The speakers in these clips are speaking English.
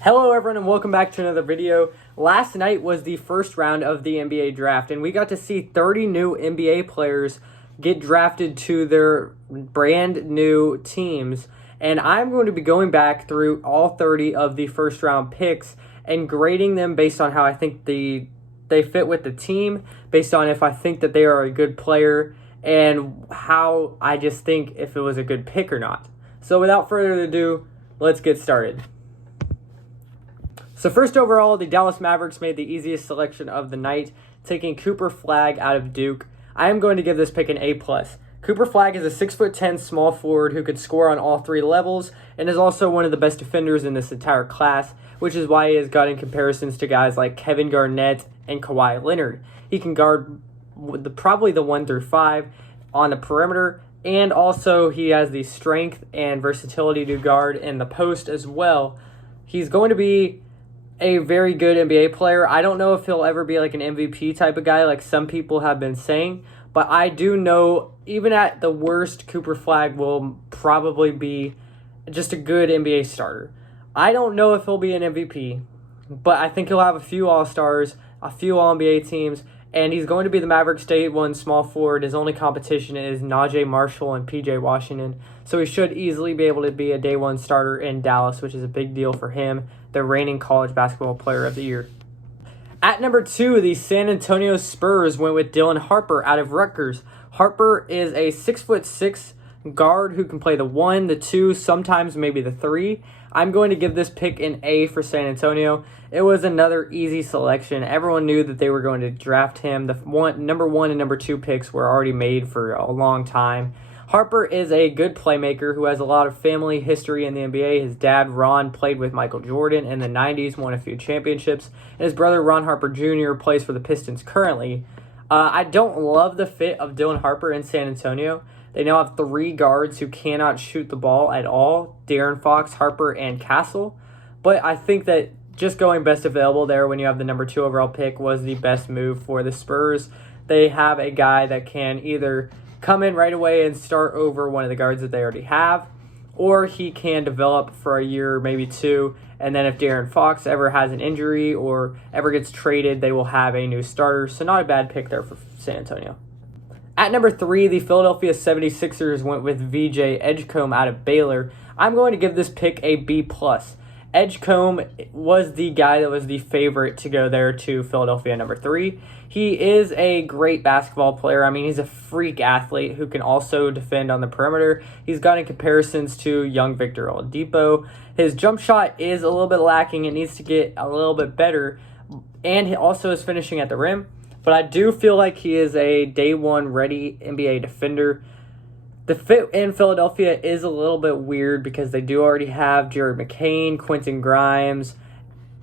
Hello everyone and welcome back to another video. Last night was the first round of the NBA draft and we got to see 30 new NBA players get drafted to their brand new teams. And I'm going to be going back through all 30 of the first round picks and grading them based on how I think they fit with the team, based on if I think that they are a good player, and how I just think if it was a good pick or not. So without further ado, let's get started. So first overall, the Dallas Mavericks made the easiest selection of the night, taking Cooper Flagg out of Duke. I am going to give this pick an A+. Cooper Flagg is a 6'10" small forward who could score on all three levels and is also one of the best defenders in this entire class, which is why he has gotten comparisons to guys like Kevin Garnett and Kawhi Leonard. He can guard probably the 1 through 5 on the perimeter, and also he has the strength and versatility to guard in the post as well. He's going to be a very good NBA player. I don't know if he'll ever be like an MVP type of guy like some people have been saying, but I do know even at the worst, Cooper Flagg will probably be just a good NBA starter. I don't know if he'll be an MVP, but I think he'll have a few All-Stars, a few All-NBA teams, and he's going to be the Mavericks' day one small forward. His only competition is Najee Marshall and PJ Washington, so he should easily be able to be a day one starter in Dallas, which is a big deal for him, the reigning college basketball player of the year. At number 2, the San Antonio Spurs went with Dylan Harper out of Rutgers. Harper is a 6'6" guard who can play the 1, the 2, sometimes maybe the 3. I'm going to give this pick an A for San Antonio. It was another easy selection. Everyone knew that they were going to draft him. The number 1 and number 2 picks were already made for a long time. Harper is a good playmaker who has a lot of family history in the NBA. His dad, Ron, played with Michael Jordan in the 90s, won a few championships. And his brother, Ron Harper Jr., plays for the Pistons currently. I don't love the fit of Dylan Harper in San Antonio. They now have 3 guards who cannot shoot the ball at all, De'Aaron Fox, Harper, and Castle. But I think that just going best available there when you have the number 2 overall pick was the best move for the Spurs. They have a guy that can either come in right away and start over one of the guards that they already have, or he can develop for a year, maybe 2, and then if De'Aaron Fox ever has an injury or ever gets traded, they will have a new starter. So not a bad pick there for San Antonio. At number 3, the Philadelphia 76ers went with VJ Edgecombe out of Baylor. I'm going to give this pick a B+. Edgecombe was the guy that was the favorite to go there to Philadelphia number 3. He is a great basketball player. I mean, he's a freak athlete who can also defend on the perimeter. He's gotten comparisons to young Victor Oladipo. His jump shot is a little bit lacking. It needs to get a little bit better. And he also is finishing at the rim. But I do feel like he is a day one ready NBA defender. The fit in Philadelphia is a little bit weird because they do already have Jared McCain, Quentin Grimes,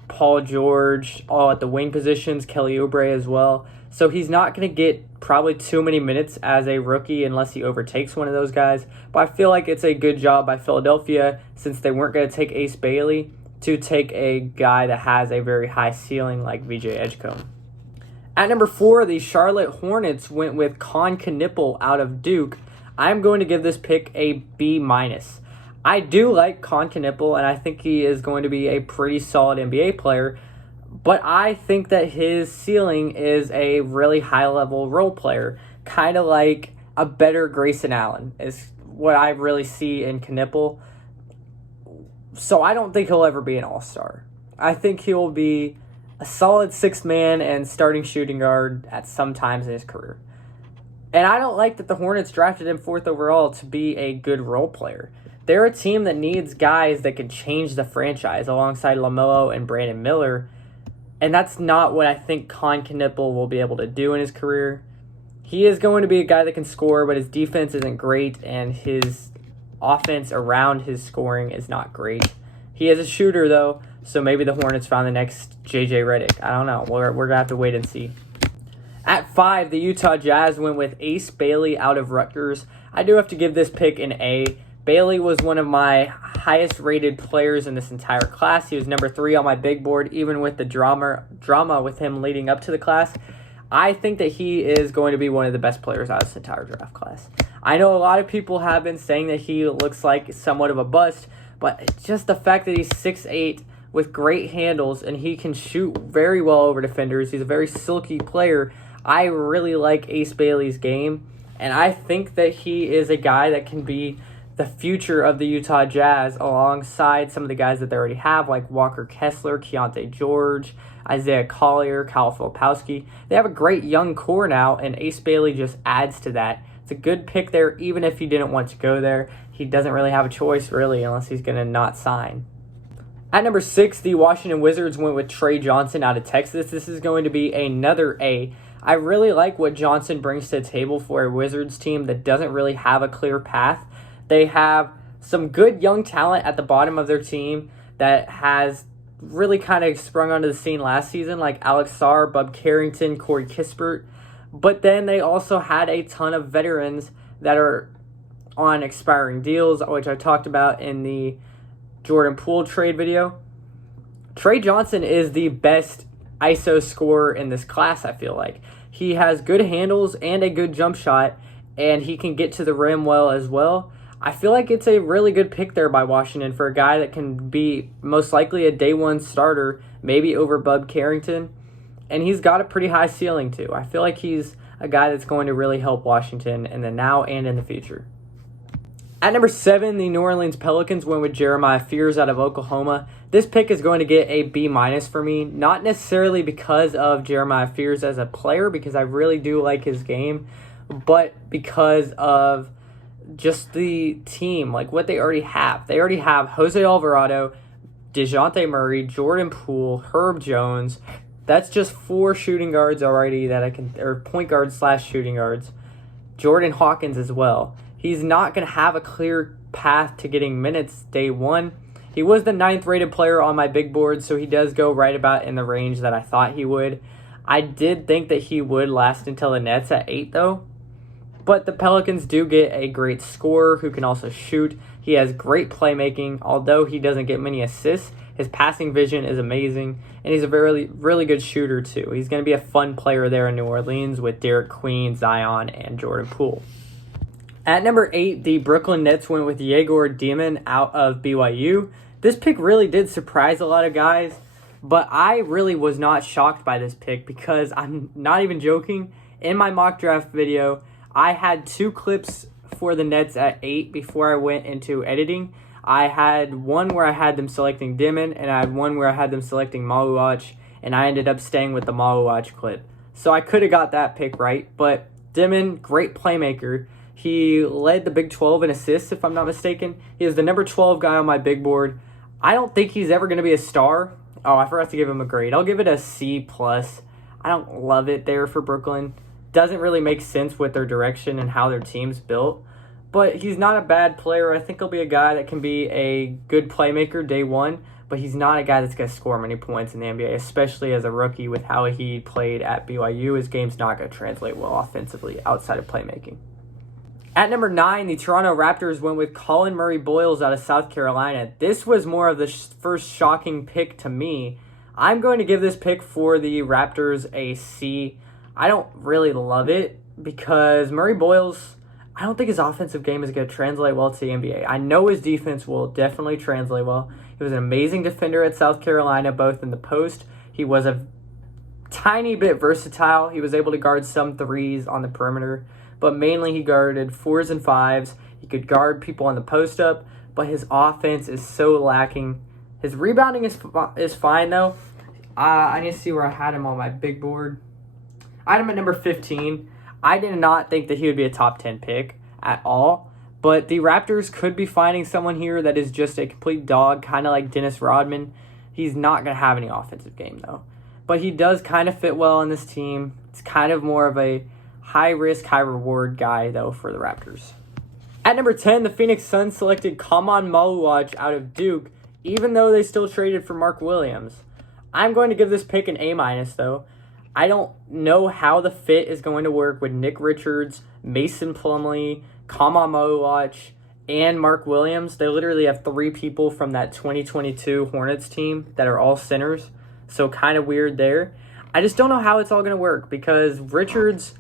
Paul George, all at the wing positions, Kelly Oubre as well. So he's not going to get probably too many minutes as a rookie unless he overtakes one of those guys. But I feel like it's a good job by Philadelphia, since they weren't going to take Ace Bailey, to take a guy that has a very high ceiling like VJ Edgecombe. At number 4, the Charlotte Hornets went with Con Knipple out of Duke. I'm going to give this pick a B-. I do like Con Knipple, and I think he is going to be a pretty solid NBA player, but I think that his ceiling is a really high-level role player, kind of like a better Grayson Allen is what I really see in Knipple. So I don't think he'll ever be an all-star. I think he'll be a solid 6-man and starting shooting guard at some times in his career. And I don't like that the Hornets drafted him 4th overall to be a good role player. They're a team that needs guys that can change the franchise alongside LaMelo and Brandon Miller. And that's not what I think Con Knipple will be able to do in his career. He is going to be a guy that can score, but his defense isn't great, and his offense around his scoring is not great. He is a shooter, though, so maybe the Hornets found the next J.J. Redick. I don't know. We're going to have to wait and see. At 5, the Utah Jazz went with Ace Bailey out of Rutgers. I do have to give this pick an A. Bailey was one of my highest rated players in this entire class. He was number 3 on my big board, even with the drama with him leading up to the class. I think that he is going to be one of the best players out of this entire draft class. I know a lot of people have been saying that he looks like somewhat of a bust, but just the fact that he's 6'8", with great handles, and he can shoot very well over defenders. He's a very silky player. I really like Ace Bailey's game, and I think that he is a guy that can be the future of the Utah Jazz alongside some of the guys that they already have, like Walker Kessler, Keontae George, Isaiah Collier, Kyle Filipowski. They have a great young core now, and Ace Bailey just adds to that. It's a good pick there, even if he didn't want to go there. He doesn't really have a choice, really, unless he's going to not sign. At number 6, the Washington Wizards went with Trey Johnson out of Texas. This is going to be another A. I really like what Johnson brings to the table for a Wizards team that doesn't really have a clear path. They have some good young talent at the bottom of their team that has really kind of sprung onto the scene last season, like Alex Sarr, Bub Carrington, Corey Kispert. But then they also had a ton of veterans that are on expiring deals, which I talked about in the Jordan Poole trade video. Trey Johnson is the best ISO scorer in this class, I feel like. He has good handles and a good jump shot, and he can get to the rim well as well. I feel like it's a really good pick there by Washington for a guy that can be most likely a day one starter, maybe over Bub Carrington. And he's got a pretty high ceiling too. I feel like he's a guy that's going to really help Washington in the now and in the future. At number 7, the New Orleans Pelicans went with Jeremiah Fears out of Oklahoma. This pick is going to get a B- for me, not necessarily because of Jeremiah Fears as a player, because I really do like his game, but because of just the team, like what they already have. They already have Jose Alvarado, DeJounte Murray, Jordan Poole, Herb Jones. That's just 4 shooting guards already that I can, or point guards / shooting guards. Jordan Hawkins as well. He's not going to have a clear path to getting minutes day one. He was the 9th rated player on my big board, so he does go right about in the range that I thought he would. I did think that he would last until the Nets at 8 though. But the Pelicans do get a great scorer who can also shoot. He has great playmaking. Although he doesn't get many assists, his passing vision is amazing. And he's a really good shooter too. He's going to be a fun player there in New Orleans with Derek Queen, Zion, and Jordan Poole. At number 8, the Brooklyn Nets went with Yegor Demon out of BYU. This pick really did surprise a lot of guys, but I really was not shocked by this pick because I'm not even joking. In my mock draft video, I had 2 clips for the Nets at 8 before I went into editing. I had one where I had them selecting Demon, and I had one where I had them selecting Maluach, and I ended up staying with the Maluach clip. So I could have got that pick right, but Demon, great playmaker. He led the Big 12 in assists, if I'm not mistaken. He is the number 12 guy on my big board. I don't think he's ever going to be a star. Oh, I forgot to give him a grade. I'll give it a C+. I don't love it there for Brooklyn. Doesn't really make sense with their direction and how their team's built. But he's not a bad player. I think he'll be a guy that can be a good playmaker day one, but he's not a guy that's going to score many points in the NBA, especially as a rookie with how he played at BYU. His game's not going to translate well offensively outside of playmaking. At number 9, the Toronto Raptors went with Colin Murray-Boyles out of South Carolina. This was more of the first shocking pick to me. I'm going to give this pick for the Raptors a C. I don't really love it because Murray-Boyles, I don't think his offensive game is going to translate well to the NBA. I know his defense will definitely translate well. He was an amazing defender at South Carolina, both in the post. He was a tiny bit versatile. He was able to guard some threes on the perimeter, but mainly he guarded 4s and 5s. He could guard people on the post-up, but his offense is so lacking. His rebounding is fine, though. I need to see where I had him on my big board. I had him at number 15. I did not think that he would be a top 10 pick at all, but the Raptors could be finding someone here that is just a complete dog, kind of like Dennis Rodman. He's not going to have any offensive game, though. But he does kind of fit well on this team. It's kind of more of a high-risk, high-reward guy, though, for the Raptors. At number 10, the Phoenix Suns selected Kaman Maluach out of Duke, even though they still traded for Mark Williams. I'm going to give this pick an A-, though. I don't know how the fit is going to work with Nick Richards, Mason Plumlee, Kaman Maluach, and Mark Williams. They literally have 3 people from that 2022 Hornets team that are all centers, so kind of weird there. I just don't know how it's all going to work because Richards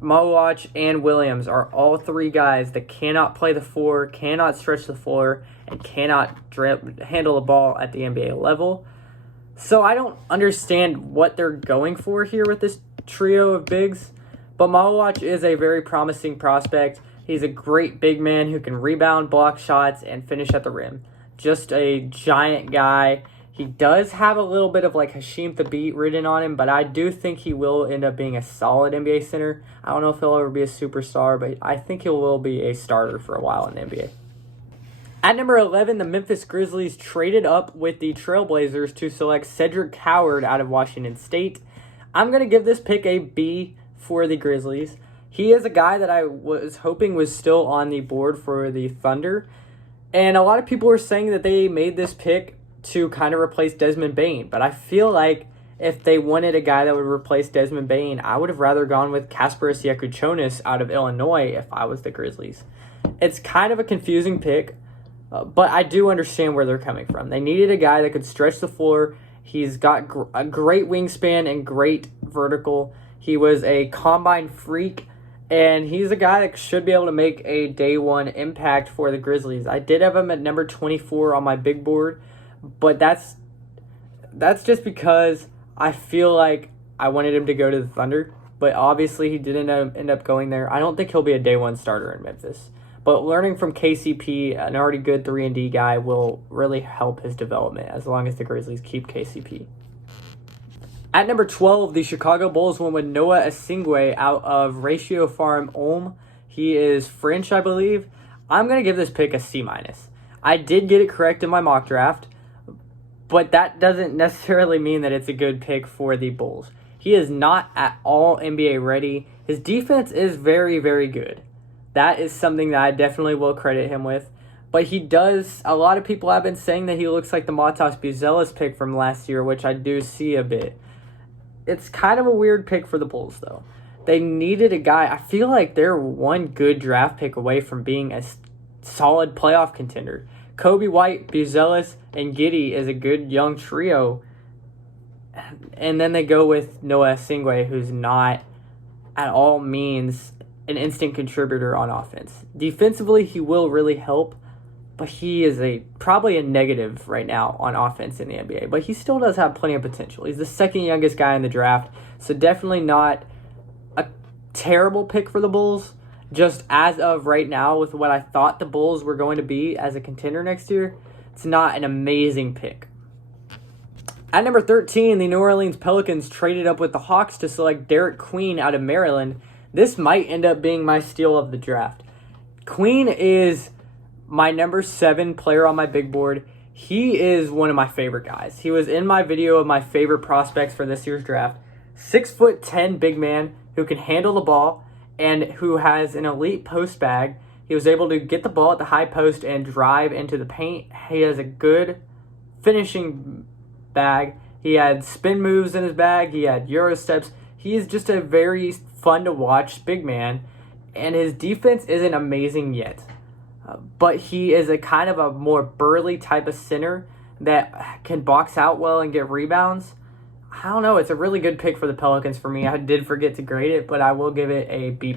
Mowach, and Williams are all three guys that cannot play the four, cannot stretch the floor, and cannot handle the ball at the NBA level. So I don't understand what they're going for here with this trio of bigs. But Mowach is a very promising prospect. He's a great big man who can rebound, block shots, and finish at the rim. Just a giant guy. He does have a little bit of like Hasheem Thabeet written on him, but I do think he will end up being a solid NBA center. I don't know if he'll ever be a superstar, but I think he will be a starter for a while in the NBA. At number 11, the Memphis Grizzlies traded up with the Trailblazers to select Cedric Howard out of Washington State. I'm going to give this pick a B for the Grizzlies. He is a guy that I was hoping was still on the board for the Thunder. And a lot of people were saying that they made this pick to kind of replace Desmond Bane. But I feel like if they wanted a guy that would replace Desmond Bane, I would have rather gone with Kasparas Yakuchonis out of Illinois if I was the Grizzlies. It's kind of a confusing pick, but I do understand where they're coming from. They needed a guy that could stretch the floor. He's got a great wingspan and great vertical. He was a combine freak, and he's a guy that should be able to make a day one impact for the Grizzlies. I did have him at number 24 on my big board, but that's just because I feel like I wanted him to go to the Thunder, but obviously he didn't end up going there. I don't think he'll be a day one starter in Memphis. But learning from KCP, an already good 3-and-D guy, will really help his development as long as the Grizzlies keep KCP. At number 12, the Chicago Bulls went with Noah Asingwe out of Ratio Farm Ulm. He is French, I believe. I'm going to give this pick a C-. I did get it correct in my mock draft, but that doesn't necessarily mean that it's a good pick for the Bulls. He is not at all NBA ready. His defense is very, very good. That is something that I definitely will credit him with. But he does, a lot of people have been saying that he looks like the Matas Buzelis pick from last year, which I do see a bit. It's kind of a weird pick for the Bulls, though. They needed a guy. I feel like they're one good draft pick away from being a solid playoff contender. Kobe White, Buzelis, and Giddey is a good young trio. And then they go with Noah Asingwe, who's not at all means an instant contributor on offense. Defensively, he will really help, but he is probably a negative right now on offense in the NBA. But he still does have plenty of potential. He's the second youngest guy in the draft, so definitely not a terrible pick for the Bulls. Just as of right now, with what I thought the Bulls were going to be as a contender next year, it's not an amazing pick. At number 13, the New Orleans Pelicans traded up with the Hawks to select Derek Queen out of Maryland. This might end up being my steal of the draft. Queen is my number 7 player on my big board. He is one of my favorite guys. He was in my video of my favorite prospects for this year's draft. 6'10" big man who can handle the ball and who has an elite post bag. He was able to get the ball at the high post and drive into the paint. He has a good finishing bag. He had spin moves in his bag. He had Euro steps. He is just a very fun to watch big man, and his defense isn't amazing yet. But he is a kind of a more burly type of center that can box out well and get rebounds. I don't know. It's a really good pick for the Pelicans for me. I did forget to grade it, but I will give it a B+.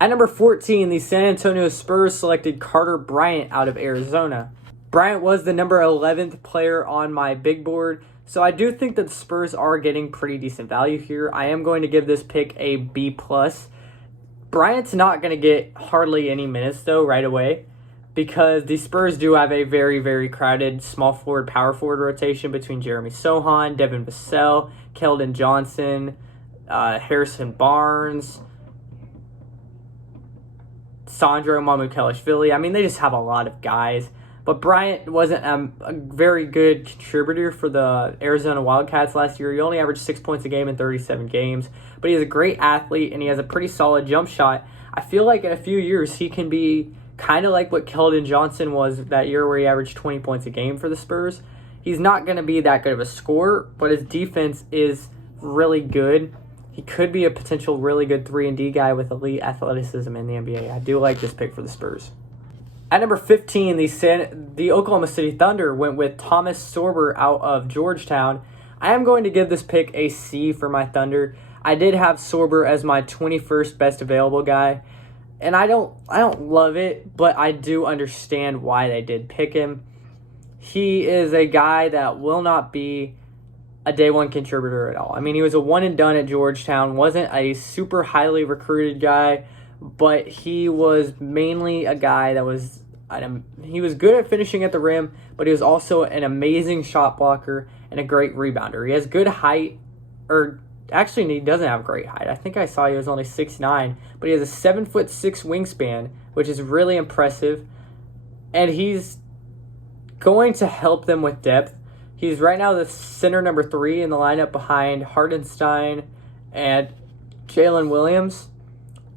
At number 14, the San Antonio Spurs selected Carter Bryant out of Arizona. Bryant was the number 11th player on my big board, so I do think that the Spurs are getting pretty decent value here. I am going to give this pick a B+. Bryant's not going to get hardly any minutes, though, right away, because the Spurs do have a very, very crowded small forward, power forward rotation between Jeremy Sohan, Devin Vassell, Keldon Johnson, Harrison Barnes, Sandro Mamukelashvili. I mean, they just have a lot of guys. But Bryant wasn't a very good contributor for the Arizona Wildcats last year. He only averaged 6 points a game in 37 games. But he is a great athlete, and he has a pretty solid jump shot. I feel like in a few years, he can be kind of like what Keldon Johnson was that year where he averaged 20 points a game for the Spurs. He's not going to be that good of a scorer, but his defense is really good. He could be a potential really good 3-and-D guy with elite athleticism in the NBA. I do like this pick for the Spurs. At number 15, the Oklahoma City Thunder went with Thomas Sorber out of Georgetown. I am going to give this pick a C for my Thunder. I did have Sorber as my 21st best available guy, and I don't love it, but I do understand why they did pick him. He is a guy that will not be a day one contributor at all. I mean, he was a one and done at Georgetown, wasn't a super highly recruited guy, but he was mainly a guy that was he was good at finishing at the rim, but he was also an amazing shot blocker and a great rebounder. He has good height, or actually he doesn't have great height. I think I saw he was only 6'9", but he has a 7'6" wingspan, which is really impressive, and he's going to help them with depth. He's right now the center number 3 in the lineup behind Hartenstein and Jalen Williams.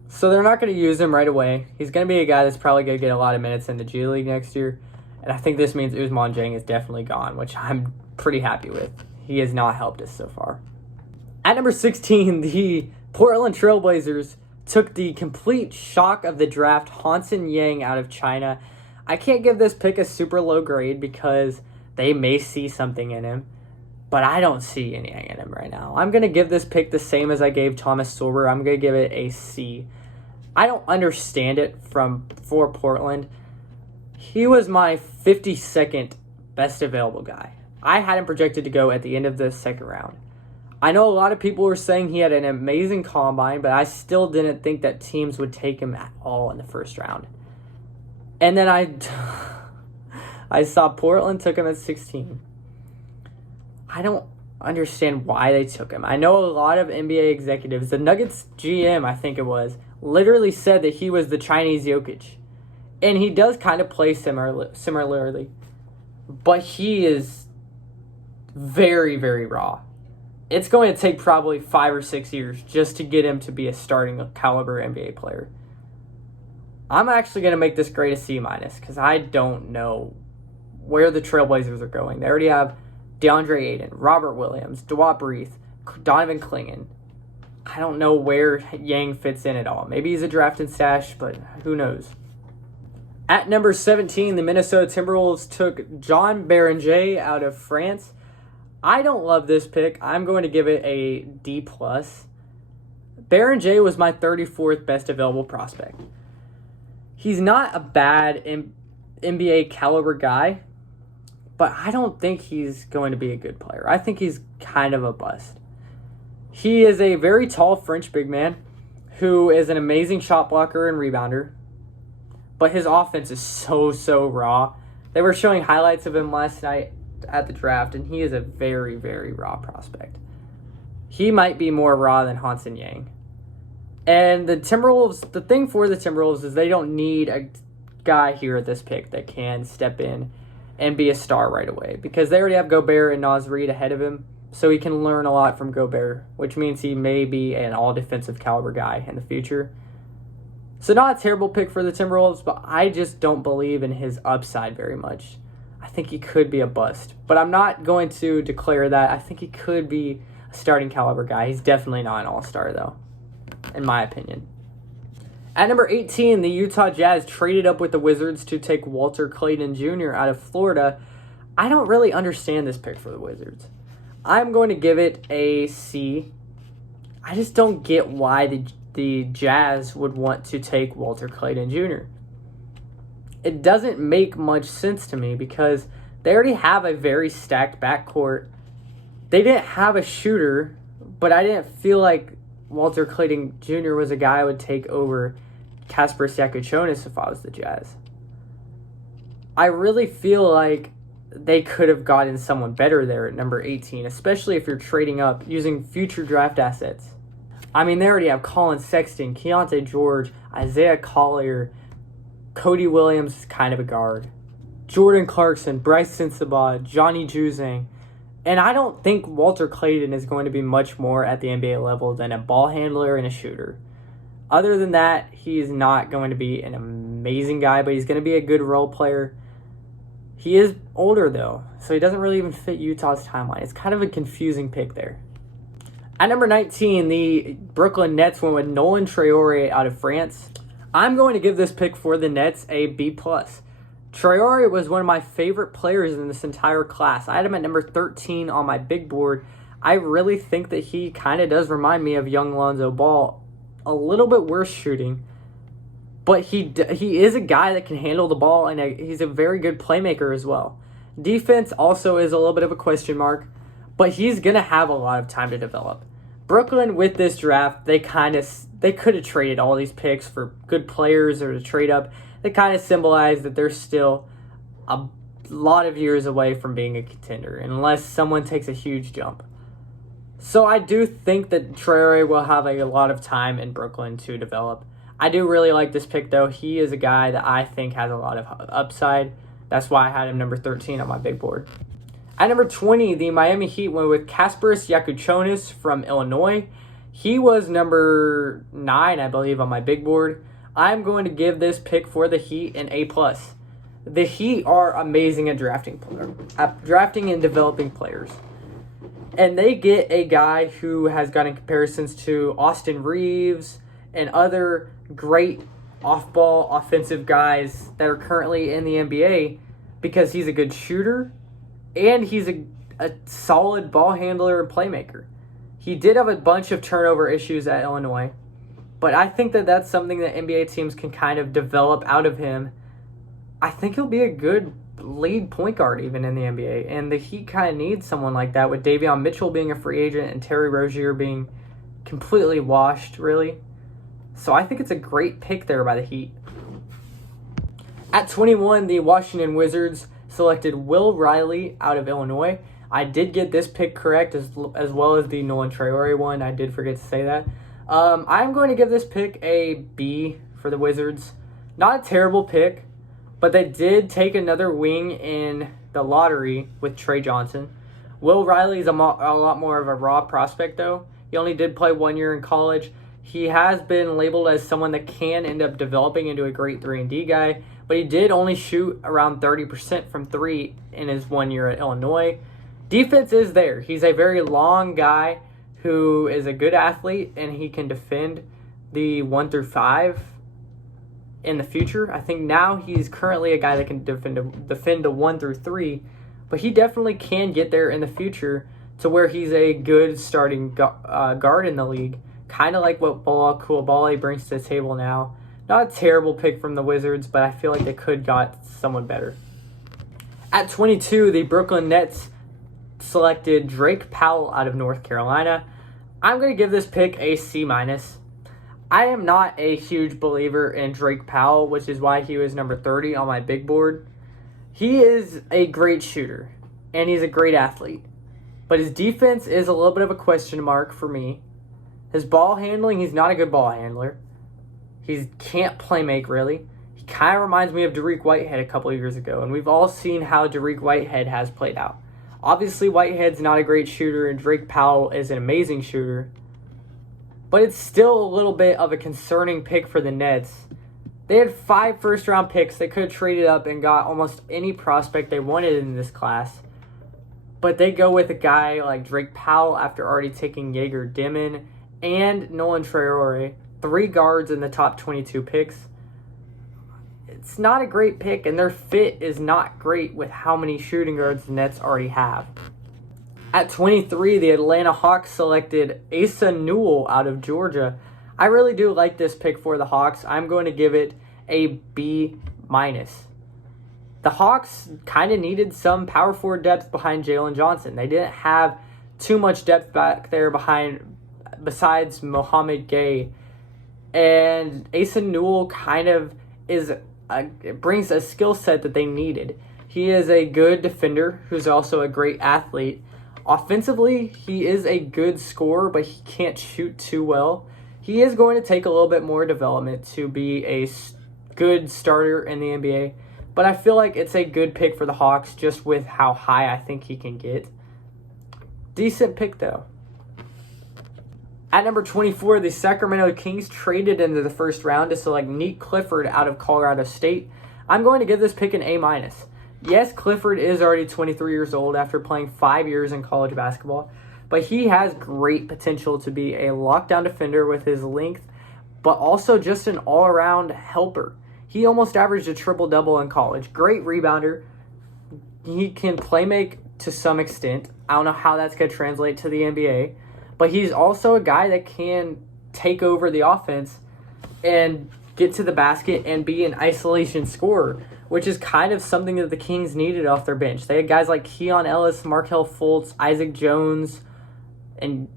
So they're not going to use him right away. He's going to be a guy that's probably going to get a lot of minutes in the G League next year. And I think this means Ousmane Dieng is definitely gone, which I'm pretty happy with. He has not helped us so far. At number 16, the Portland Trailblazers took the complete shock of the draft, Hansen Yang out of China. I can't give this pick a super low grade because they may see something in him, but I don't see anything in him right now. I'm going to give this pick the same as I gave Thomas Sorber. I'm going to give it a C. I don't understand it for Portland. He was my 52nd best available guy. I had him projected to go at the end of the second round. I know a lot of people were saying he had an amazing combine, but I still didn't think that teams would take him at all in the first round. And then I saw Portland took him at 16. I don't understand why they took him. I know a lot of NBA executives, the Nuggets GM, I think it was, literally said that he was the Chinese Jokic. And he does kind of play similarly. But he is very, very raw. It's going to take probably 5 or 6 years just to get him to be a starting caliber NBA player. I'm actually going to make this grade a C- because I don't know where the Trailblazers are going. They already have DeAndre Ayton, Robert Williams, Dwight Breath, Donovan Clingan. I don't know where Yang fits in at all. Maybe he's a draft and stash, but who knows. At number 17, the Minnesota Timberwolves took John Beringer out of France. I don't love this pick. I'm going to give it a D+. Beringer was my 34th best available prospect. He's not a bad NBA caliber guy, but I don't think he's going to be a good player. I think he's kind of a bust. He is a very tall French big man who is an amazing shot blocker and rebounder, but his offense is so raw. They were showing highlights of him last night at the draft, and he is a very, very raw prospect. He might be more raw than Hansen Yang. And the Timberwolves, the thing for the Timberwolves is they don't need a guy here at this pick that can step in and be a star right away, because they already have Gobert and Naz Reid ahead of him, so he can learn a lot from Gobert, which means he may be an all-defensive caliber guy in the future. So not a terrible pick for the Timberwolves, but I just don't believe in his upside very much. I think he could be a bust, but I'm not going to declare that. I think he could be a starting caliber guy. He's definitely not an all-star, though, in my opinion. At number 18, the Utah Jazz traded up with the Wizards to take Walter Clayton Jr. out of Florida. I don't really understand this pick for the Wizards. I'm going to give it a C. I just don't get why the Jazz would want to take Walter Clayton Jr. It doesn't make much sense to me because they already have a very stacked backcourt. They didn't have a shooter, but I didn't feel like Walter Clayton Jr. was a guy I would take over Kasper Siakochonis if I was the Jazz. I really feel like they could have gotten someone better there at number 18, especially if you're trading up using future draft assets. I mean, they already have Colin Sexton, Keontae George, Isaiah Collier, Cody Williams is kind of a guard, Jordan Clarkson, Bryson Sabah, Johnny Juzang. And I don't think Walter Clayton is going to be much more at the NBA level than a ball handler and a shooter. Other than that, he's not going to be an amazing guy, but he's going to be a good role player. He is older, though, so he doesn't really even fit Utah's timeline. It's kind of a confusing pick there. At number 19, the Brooklyn Nets went with Nolan Traore out of France. I'm going to give this pick for the Nets a B+. Traore was one of my favorite players in this entire class. I had him at number 13 on my big board. I really think that he kind of does remind me of young Lonzo Ball, a little bit worse shooting, but he is a guy that can handle the ball, and he's a very good playmaker as well. Defense also is a little bit of a question mark, but he's going to have a lot of time to develop. Brooklyn, with this draft, they could have traded all these picks for good players or to trade up. They kind of symbolize that they're still a lot of years away from being a contender unless someone takes a huge jump. So I do think that Traore will have a lot of time in Brooklyn to develop. I do really like this pick, though. He is a guy that I think has a lot of upside. That's why I had him number 13 on my big board. At number 20, the Miami Heat went with Kasparas Yakuchonis from Illinois. He was number 9, I believe, on my big board. I'm going to give this pick for the Heat an A+. The Heat are amazing at drafting and developing players. And they get a guy who has gotten comparisons to Austin Reeves and other great off-ball offensive guys that are currently in the NBA because he's a good shooter and he's a solid ball handler and playmaker. He did have a bunch of turnover issues at Illinois, but I think that that's something that NBA teams can kind of develop out of him. I think he'll be a good lead point guard even in the NBA, and the Heat kind of need someone like that with Davion Mitchell being a free agent and Terry Rozier being completely washed, really. So I think it's a great pick there by the Heat. At 21, the Washington Wizards selected Will Riley out of Illinois. I did get this pick correct as well as the Nolan Traore one. I did forget to say that. I'm going to give this pick a B for the Wizards. Not a terrible pick, but they did take another wing in the lottery with Trey Johnson. Will Riley is a lot more of a raw prospect, though. He only did play 1 year in college. He has been labeled as someone that can end up developing into a great 3-and-D guy, but he did only shoot around 30% from 3 in his 1 year at Illinois. Defense is there. He's a very long guy who is a good athlete, and he can defend the 1 through 5 in the future. I think now he's currently a guy that can defend the 1 through 3, but he definitely can get there in the future to where he's a good starting guard in the league. Kind of like what Bilal Coulibaly brings to the table now. Not a terrible pick from the Wizards, but I feel like they could got someone better. At 22, the Brooklyn Nets selected Drake Powell out of North Carolina. I'm going to give this pick a C-. I am not a huge believer in Drake Powell, which is why he was number 30 on my big board. He is a great shooter, and he's a great athlete. But his defense is a little bit of a question mark for me. His ball handling, he's not a good ball handler. He can't play make, really. He kind of reminds me of Dariq Whitehead a couple of years ago, and we've all seen how Dariq Whitehead has played out. Obviously, Whitehead's not a great shooter, and Drake Powell is an amazing shooter. But it's still a little bit of a concerning pick for the Nets. They had 5 first-round picks. They could have traded up and got almost any prospect they wanted in this class. But they go with a guy like Drake Powell after already taking Jaeger Dimon and Nolan Traore, 3 guards in the top 22 picks. It's not a great pick, and their fit is not great with how many shooting guards the Nets already have. At 23, the Atlanta Hawks selected Asa Newell out of Georgia. I really do like this pick for the Hawks. I'm going to give it a B-. The Hawks kind of needed some power forward depth behind Jalen Johnson. They didn't have too much depth back there besides Mohamed Gay. And Asa Newell kind of brings a skill set that they needed. He is a good defender who's also a great athlete. Offensively, he is a good scorer, but he can't shoot too well. He is going to take a little bit more development to be a good starter in the NBA, but I feel like it's a good pick for the Hawks just with how high I think he can get. Decent pick, though. At number 24, the Sacramento Kings traded into the first round to select Nick Clifford out of Colorado State. I'm going to give this pick an A-. Yes, Clifford is already 23 years old after playing 5 years in college basketball, but he has great potential to be a lockdown defender with his length, but also just an all-around helper. He almost averaged a triple-double in college. Great rebounder. He can play make to some extent. I don't know how that's going to translate to the NBA, but he's also a guy that can take over the offense and get to the basket and be an isolation scorer, which is kind of something that the Kings needed off their bench. They had guys like Keon Ellis, Markelle Fultz, Isaac Jones, and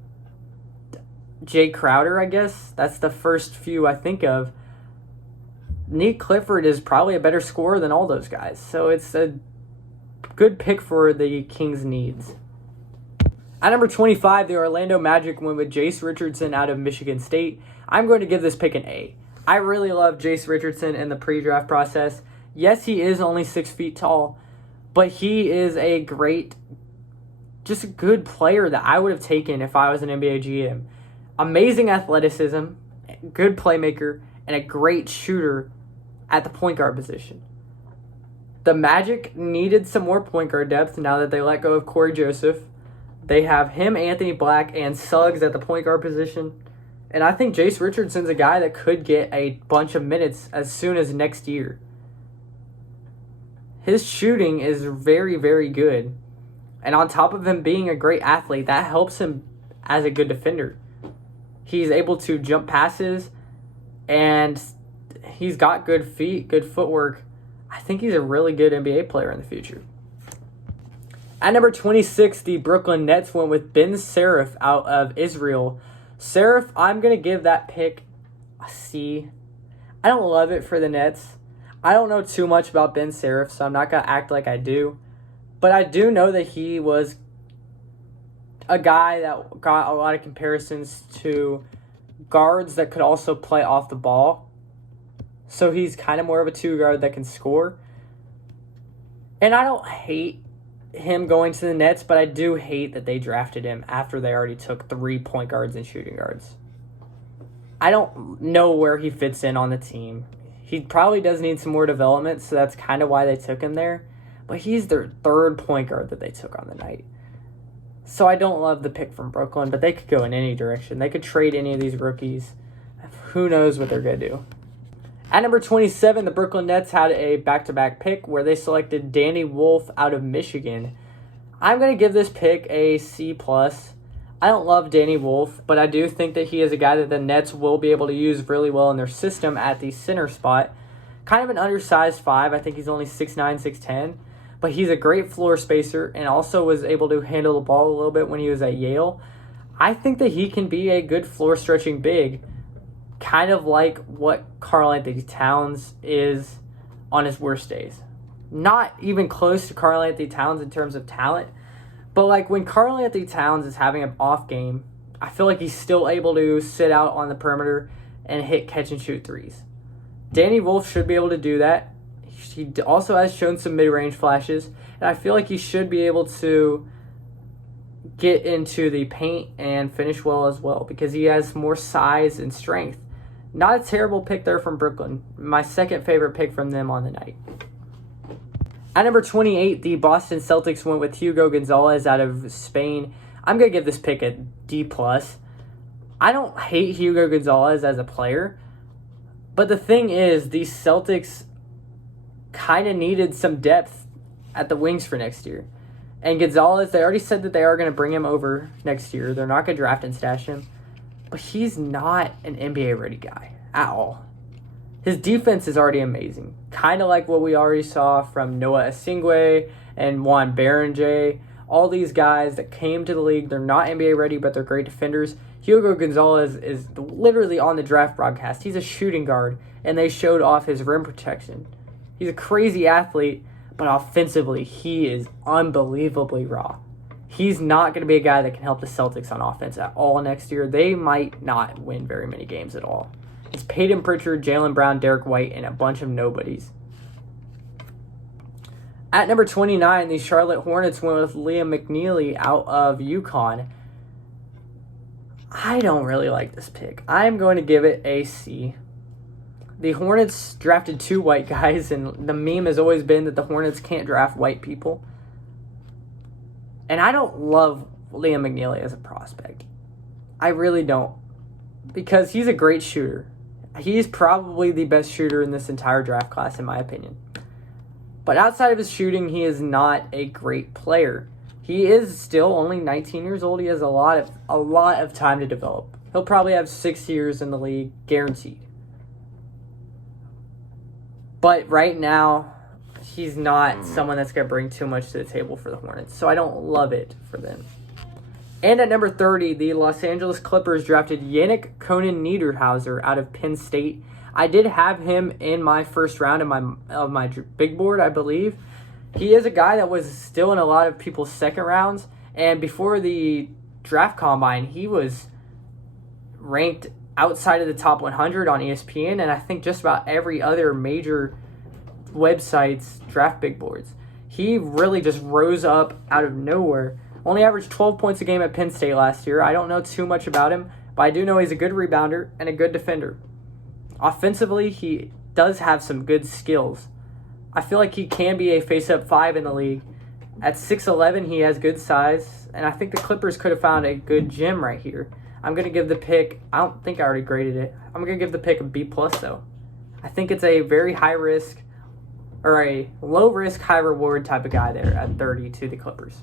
Jay Crowder, I guess. That's the first few I think of. Nate Clifford is probably a better scorer than all those guys. So it's a good pick for the Kings' needs. At number 25, the Orlando Magic went with Jace Richardson out of Michigan State. I'm going to give this pick an A. I really love Jace Richardson in the pre-draft process. Yes, he is only 6 feet tall, but he is a just a good player that I would have taken if I was an NBA GM. Amazing athleticism, good playmaker, and a great shooter at the point guard position. The Magic needed some more point guard depth now that they let go of Corey Joseph. They have him, Anthony Black, and Suggs at the point guard position. And I think Jace Richardson's a guy that could get a bunch of minutes as soon as next year. His shooting is very, very good. And on top of him being a great athlete, that helps him as a good defender. He's able to jump passes, and he's got good feet, good footwork. I think he's a really good NBA player in the future. At number 26, the Brooklyn Nets went with Ben Serif out of Israel. Serif, I'm going to give that pick a C. I don't love it for the Nets. I don't know too much about Ben Serif, so I'm not going to act like I do. But I do know that he was a guy that got a lot of comparisons to guards that could also play off the ball. So he's kind of more of a two guard that can score. And I don't hate him going to the Nets, but I do hate that they drafted him after they already took 3 point guards and shooting guards. I don't know where he fits in on the team. He probably does need some more development, so that's kind of why they took him there. But he's their 3rd point guard that they took on the night. So I don't love the pick from Brooklyn, but they could go in any direction. They could trade any of these rookies. Who knows what they're going to do. At number 27, the Brooklyn Nets had a back-to-back pick where they selected Danny Wolf out of Michigan. I'm going to give this pick a C+. I don't love Danny Wolf, but I do think that he is a guy that the Nets will be able to use really well in their system at the center spot. Kind of an undersized 5. I think he's only 6'9", 6'10". But he's a great floor spacer and also was able to handle the ball a little bit when he was at Yale. I think that he can be a good floor-stretching big, kind of like what Karl-Anthony Towns is on his worst days. Not even close to Karl-Anthony Towns in terms of talent, but like when Karl-Anthony Towns is having an off game, I feel like he's still able to sit out on the perimeter and hit catch-and-shoot threes. Danny Wolf should be able to do that. He also has shown some mid-range flashes, and I feel like he should be able to get into the paint and finish well as well because he has more size and strength. Not a terrible pick there from Brooklyn. My second favorite pick from them on the night. At number 28, the Boston Celtics went with Hugo Gonzalez out of Spain. I'm going to give this pick a D+. I don't hate Hugo Gonzalez as a player, but the thing is, the Celtics kind of needed some depth at the wings for next year. And Gonzalez, they already said that they are going to bring him over next year. They're not going to draft and stash him. But he's not an NBA-ready guy at all. His defense is already amazing. Kind of like what we already saw from Noah Asingwe and Juan Berenjay. All these guys that came to the league, they're not NBA-ready, but they're great defenders. Hugo Gonzalez is literally on the draft broadcast. He's a shooting guard, and they showed off his rim protection. He's a crazy athlete, but offensively, he is unbelievably raw. He's not going to be a guy that can help the Celtics on offense at all next year. They might not win very many games at all. It's Peyton Pritchard, Jaylen Brown, Derek White, and a bunch of nobodies. At number 29, the Charlotte Hornets went with Liam McNeely out of UConn. I don't really like this pick. I'm going to give it a C. The Hornets drafted 2 white guys, and the meme has always been that the Hornets can't draft white people. And I don't love Liam McNeely as a prospect. I really don't. Because he's a great shooter. He's probably the best shooter in this entire draft class, in my opinion. But outside of his shooting, he is not a great player. He is still only 19 years old. He has a lot of time to develop. He'll probably have 6 years in the league, guaranteed. But right now, he's not someone that's going to bring too much to the table for the Hornets. So I don't love it for them. And at number 30, the Los Angeles Clippers drafted Yannick Conan Niederhauser out of Penn State. I did have him in my first round of my big board, I believe. He is a guy that was still in a lot of people's second rounds. And before the draft combine, he was ranked outside of the top 100 on ESPN, and I think just about every other major website's draft big boards. He really just rose up out of nowhere. Only averaged 12 points a game at Penn State last year. I don't know too much about him, but I do know he's a good rebounder and a good defender. Offensively, he does have some good skills. I feel like he can be a face-up 5 in the league. At 6'11", he has good size, and I think the Clippers could have found a good gem right here. I'm going to give the pick, I don't think I already graded it. I'm going to give the pick a B+, though. I think it's a very high-risk, or a low-risk, high-reward type of guy there at 30 to the Clippers.